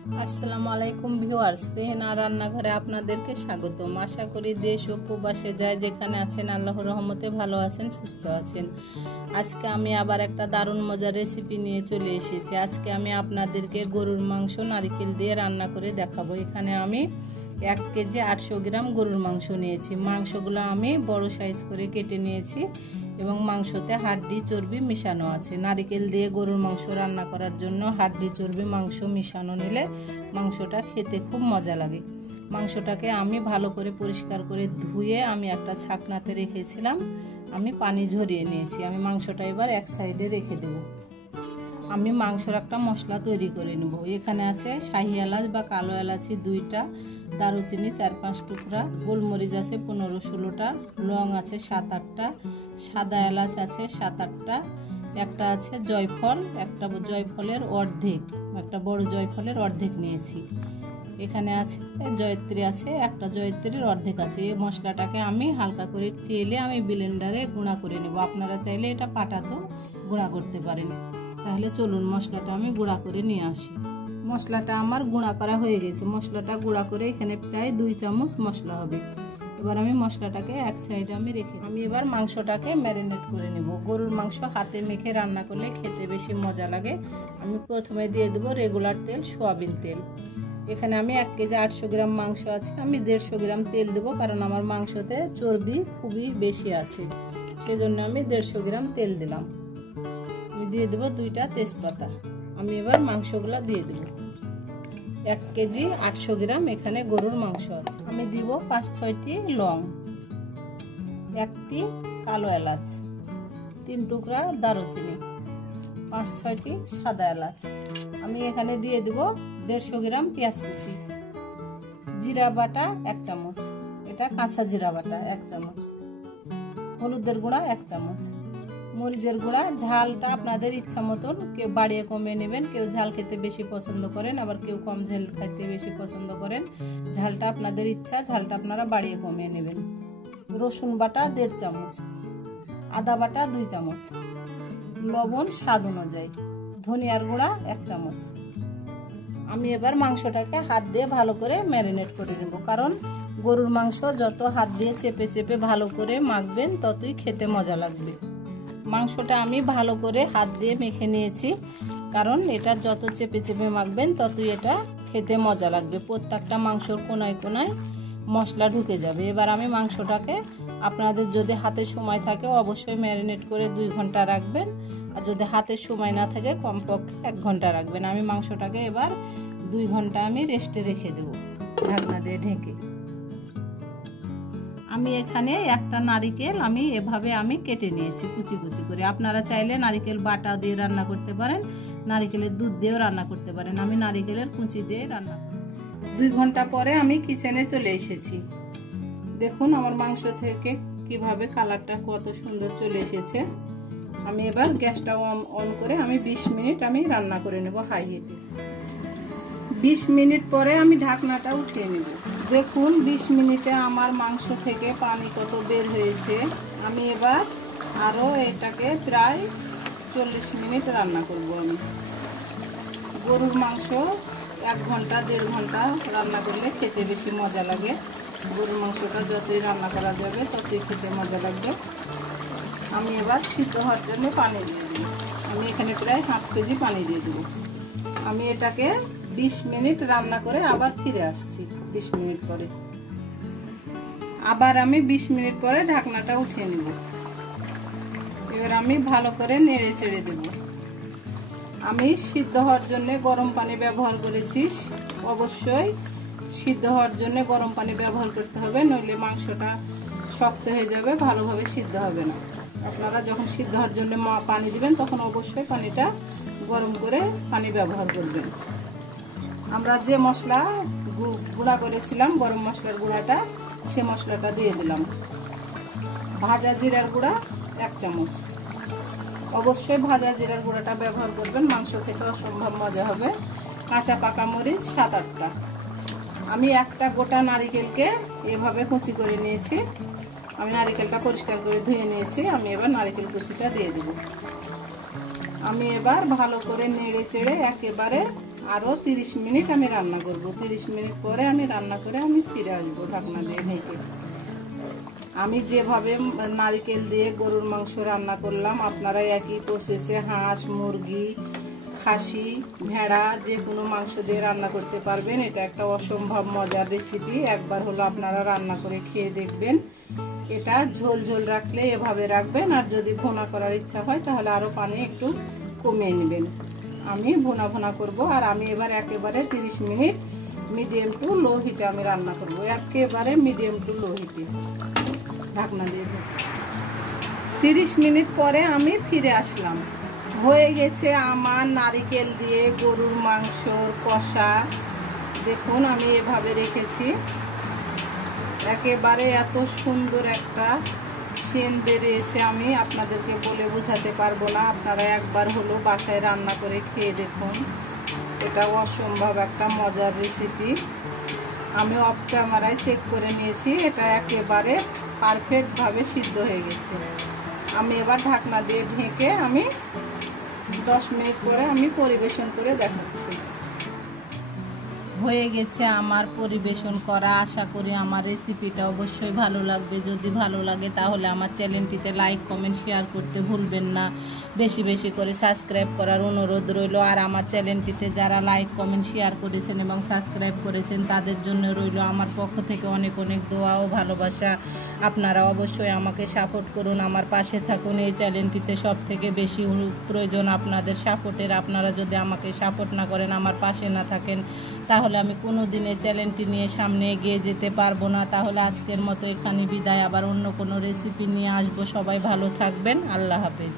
আসসালামু আলাইকুম ভিউয়ার্স, রেহেনা রান্নাঘরে আপনাদেরকে স্বাগতম। আশা করি দেশ ও প্রবাসে যায় যেখানে আছেন আল্লাহর রহমতে ভালো আছেন, সুস্থ আছেন। আজকে আমি আবার একটা দারুণ মজার রেসিপি নিয়ে চলে এসেছি। আজকে আমি আপনাদেরকে গরুর মাংস নারকেল দিয়ে রান্না করে দেখাবো। এখানে আমি 1 কেজি 800 গ্রাম গরুর মাংস নিয়েছি। মাংসগুলো আমি বড় সাইজ করে কেটে নিয়েছি এবং মাংসতে হাড্ডি চর্বি মিশানো আছে। নারকেল দিয়ে গরুর মাংস রান্না করার জন্য হাড্ডি চর্বি মাংস মিশানো নিলে মাংসটা খেতে খুব মজা লাগে। মাংসটাকে আমি ভালো করে পরিষ্কার করে ধুয়ে আমি একটা ছাকনাতে রেখেছিলাম। আমি পানি ঝরিয়ে নিয়েছি। আমি মাংসটা এবার এক সাইডে রেখে দেব। আমি মাংসর একটা মশলা তৈরি করে নেব। এখানে আছে শাহি এলাচ বা কালো এলাচি 2টা, দারুচিনি 4-5 টুকরা, গোলমরিচ আছে 15-16টা, লং আছে 7-8টা, সাদা এলাচ আছে 7-8টা, একটা আছে জয়ফল, একটা জয়ফলের অর্ধেক, একটা বড় জয়ফলের অর্ধেক নিয়েছি। এখানে আছে জয়ত্রী আছে, একটা জয়ত্রীর অর্ধেক আছে। এই মশলাটাকে আমি হালকা করে তেলে আমি ব্লেন্ডারে গুঁড়া করে নেব। আপনারা চাইলে এটা পাটাতেও গুঁড়া করতে পারেন। তাহলে চলুন মশলাটা আমি গুঁড়া করে নিয়ে আসি। মশলাটা আমার গুঁড়া করা হয়ে গেছে। মশলাটা গুঁড়া করে এখানে প্রায় 2 চামচ মশলা হবে। এবার আমি মশলাটাকে এক সাইডে আমি রেখে আমি এবার মাংসটাকে ম্যারিনেট করে নেব। গরুর মাংস হাতে মেখে রান্না করলে খেতে বেশি মজা লাগে। আমি প্রথমে দিয়ে দেবো রেগুলার তেল, সয়াবিন তেল। এখানে আমি 1 কেজি 800 গ্রাম মাংস আছে, আমি 150 গ্রাম তেল দেবো, কারণ আমার মাংসতে চর্বি খুবই বেশি আছে, সেজন্য আমি 150 গ্রাম তেল দিলাম। আমি দিয়ে দেবো 2টা তেজপাতা। আমি এবার মাংসগুলো দিয়ে দেবো। 1 কেজি 800 গ্রাম এখানে গরুর মাংস আছে। আমি দিব 5-6টি লং, 1টি কালো এলাচ, 3 টুকরা দারুচিনি, 5-6টি সাদা এলাচ। আমি এখানে দিয়ে দিব 150 গ্রাম পেঁয়াজ কুচি, জিরা বাটা 1 চামচ, এটা কাঁচা জিরা বাটা 1 চামচ, হলুদের গুঁড়া 1 চামচ, মরিচের গুঁড়া। ঝালটা আপনাদের ইচ্ছা মতন, কেউ বাড়িয়ে কমিয়ে নেবেন। কেউ ঝাল খেতে বেশি পছন্দ করেন, আবার কেউ কম ঝাল খেতে বেশি পছন্দ করেন। ঝালটা আপনাদের ইচ্ছা, ঝালটা আপনারা বাড়িয়ে কমিয়ে নেবেন। রসুন বাটা 1.5 চামচ, আদা বাটা 2 চামচ, লবণ স্বাদ অনুযায়ী, ধনিয়ার গুঁড়া 1 চামচ। আমি এবার মাংসটাকে হাত দিয়ে ভালো করে ম্যারিনেট করে নেব, কারণ গরুর মাংস যত হাত দিয়ে চেপে চেপে ভালো করে মাখবেন ততই খেতে মজা লাগবে। মাংসটা আমি ভালো করে হাত দিয়ে মেখে নিয়েছি, কারণ এটা যত চেপে চেপে মাখবেন ততই এটা খেতে মজা লাগবে। প্রত্যেকটা মাংসর কোনায় কোনায় মশলা ঢুকে যাবে। এবার আমি মাংসটাকে, আপনাদের যদি হাতে সময় থাকে অবশ্যই ম্যারিনেট করে 2 ঘন্টা রাখবেন, আর যদি হাতে সময় না থাকে কমপক্ষে 1 ঘন্টা রাখবেন। আমি মাংসটাকে এবার 2 ঘন্টা আমি রেস্টে রেখে দেব ঢাকনা দিয়ে ঢেকে। আমি এখানে একটা নারিকেল আমি এভাবে আমি কেটে নিয়েছি কুচি কুচি করে। আপনারা চাইলে নারিকেল বাটা দিয়ে রান্না করতে পারেন, নারিকেলের দুধ দিয়েও রান্না করতে পারেন। আমি নারিকেলের কুচি দিয়ে রান্না করি। 2 ঘন্টা পরে আমি কিচেনে চলে এসেছি। দেখুন আমার মাংস থেকে কিভাবে কালারটা কত সুন্দর চলে এসেছে। আমি এবার গ্যাসটা অন করে আমি 20 মিনিট আমি রান্না করে নেব হাই হিটে। 20 মিনিট পরে আমি ঢাকনাটা উঠিয়ে নেব। দেখুন 20 মিনিটে আমার মাংস থেকে পানি কত বের হয়েছে। আমি এবার আরও এটাকে প্রায় 40 মিনিট রান্না করব। আমি গরুর মাংস 1 ঘন্টা 1.5 ঘন্টা রান্না করলে খেতে বেশি মজা লাগে। গরুর মাংসটা যতই রান্না করা যাবে ততই খেতে মজা লাগবে। আমি এবার সিদ্ধ হওয়ার জন্য পানি দিয়ে দিই। আমি এখানে প্রায় 1/2 কেজি পানি দিয়ে দেবো। আমি এটাকে 20 মিনিট রান্না করে আবার ফিরে আসছি। 20 মিনিট পরে আবার আমি 20 মিনিট পরে ঢাকনাটা উঠিয়ে নেব। এবার আমি ভালো করে নেড়ে চেড়ে দেব। আমি সিদ্ধ হওয়ার জন্য গরম পানি ব্যবহার করেছি। অবশ্যই সিদ্ধ হওয়ার জন্য গরম পানি ব্যবহার করতে হবে, নইলে মাংসটা শক্ত হয়ে যাবে, ভালোভাবে সিদ্ধ হবে না। আপনারা যখন সিদ্ধ হওয়ার জন্য পানি দিবেন তখন অবশ্যই পানিটা গরম করে পানি ব্যবহার করবেন। আমরা যে মশলা গুঁড়া করেছিলাম, গরম মশলার গুঁড়াটা, সে মশলাটা দিয়ে দিলাম। ভাজা জিরার গুঁড়া 1 চামচ। অবশ্যই ভাজা জিরার গুঁড়াটা ব্যবহার করবেন, মাংস খেতে অসম্ভব মজা হবে। কাঁচা পাকা মরিচ 7-8টা। আমি একটা গোটা নারিকেলকে এভাবে কুচি করে নিয়েছি। আমি নারিকেলটা পরিষ্কার করে ধুয়ে নিয়েছি। আমি এবার নারিকেল কুচিটা দিয়ে দেব। আমি এবার ভালো করে নেড়ে চেড়ে একেবারে আরও 30 মিনিট আমি রান্না করব। 30 মিনিট পরে আমি রান্না করে আমি ফিরে আসবো ঢাকনা দিয়ে ঢেকে। আমি যেভাবে নারকেল দিয়ে গরুর মাংস রান্না করলাম, আপনারা একই প্রসেসে হাঁস, মুরগি, খাসি, ভেড়া যে কোনো মাংস দিয়ে রান্না করতে পারবেন। এটা একটা অসম্ভব মজার রেসিপি। একবার হলো আপনারা রান্না করে খেয়ে দেখবেন। এটা ঝোল ঝোল রাখলে এভাবে রাখবেন, আর যদি ভুনা করার ইচ্ছা হয় তাহলে আরও পানি একটু কমিয়ে নেবেন। আমি ভুনা ভুনা করব। আর আমি এবার একেবারে 30 মিনিট মিডিয়াম টু লো হিটে আমি রান্না করব। একেবারে মিডিয়াম টু লো হিটে ঢাকনা দিয়ে। 30 মিনিট পরে আমি ফিরে আসলাম। হয়ে গেছে আমার নারকেল দিয়ে গরুর মাংসর কষা। দেখুন আমি এভাবে রেখেছি, একেবারে এত সুন্দর একটা সেন্ট বেরিয়েছে, আমি আপনাদেরকে বলে বোঝাতে পারবো না। আপনারা একবার হলো বাসায় রান্না করে খেয়ে দেখুন। এটা অসম্ভব একটা মজার রেসিপি। আমি অফ ক্যামেরায় চেক করে নিয়েছি, এটা একেবারে পারফেক্টভাবে সিদ্ধ হয়ে গেছে। আমি এবার ঢাকনা দিয়ে ঢেকে আমি 10 মিনিট পরে আমি পরিবেশন করে দেখাচ্ছি। হয়ে গেছে আমার পরিবেশন করা। আশা করি আমার রেসিপিটা অবশ্যই ভালো লাগবে। যদি ভালো লাগে তাহলে আমার চ্যানেলটিতে লাইক, কমেন্ট, শেয়ার করতে ভুলবেন না। বেশি বেশি করে সাবস্ক্রাইব করার অনুরোধ রইল। আর আমার চ্যানেলটিতে যারা লাইক, কমেন্ট, শেয়ার করেছেন এবং সাবস্ক্রাইব করেছেন তাদের জন্য রইল আমার পক্ষ থেকে অনেক অনেক দোয়া ও ভালোবাসা। আপনারা অবশ্যই আমাকে সাপোর্ট করুন, আমার পাশে থাকুন। এই চ্যানেলটিতে সব থেকে বেশি প্রয়োজন আপনাদের সাপোর্টের। আপনারা যদি আমাকে সাপোর্ট না করেন, আমার পাশে না থাকেন, তাহলে আমি কোনো দিনে চ্যানেলটি নিয়ে সামনে এগিয়ে যেতে পারবো না। তাহলে আজকের মতো এখানে বিদায়। আবার অন্য কোনো রেসিপি নিয়ে আসবো। সবাই ভালো থাকবেন। আল্লাহ হাফেজ।